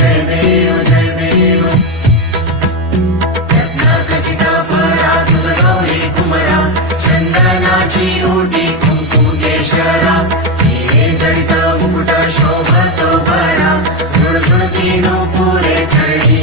जय देव जय देव रत्नाखचिता परा तुझ गौरी कुमरा चंदनाची ओटी कुंकू केशरा हिरे जडित मुकुट शोभतो बरा झुळझुळती नुपुरे चढी